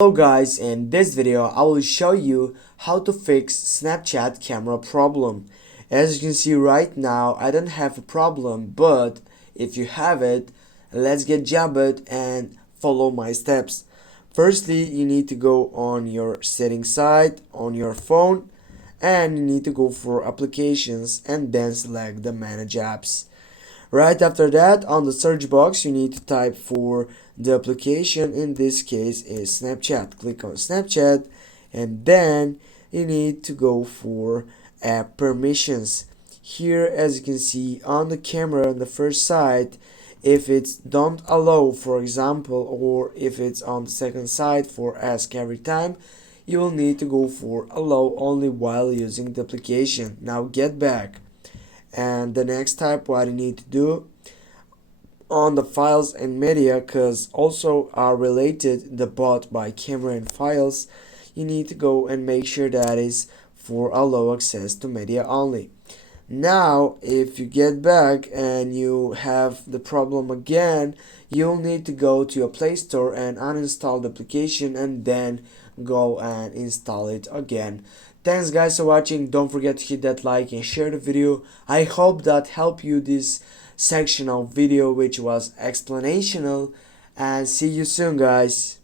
Hello guys, in this video I will show you how to fix Snapchat camera problem. As you can see right now, I don't have a problem, but if you have it, let's get jumped and follow my steps. Firstly, you need to go on your settings side on your phone and you need to go for applications and then select the manage apps. Right after that, on the search box, you need to type for the application. In this case is Snapchat. Click on Snapchat and then you need to go for app permissions. Here, as you can see on the camera on the first side, if it's don't allow, for example, or if it's on the second side for ask every time, you will need to go for allow only while using the application. Now get back. And the next type, what you need to do on the files and media, because also are related the bot by camera and files, you need to go and make sure that is for allow access to media only. Now if you get back and you have the problem again, you'll need to go to your Play Store and uninstall the application and then go and install it again. Thanks guys for watching. Don't forget to hit that like and share the video. I hope that helped you this section of video which was explanational, and see you soon guys.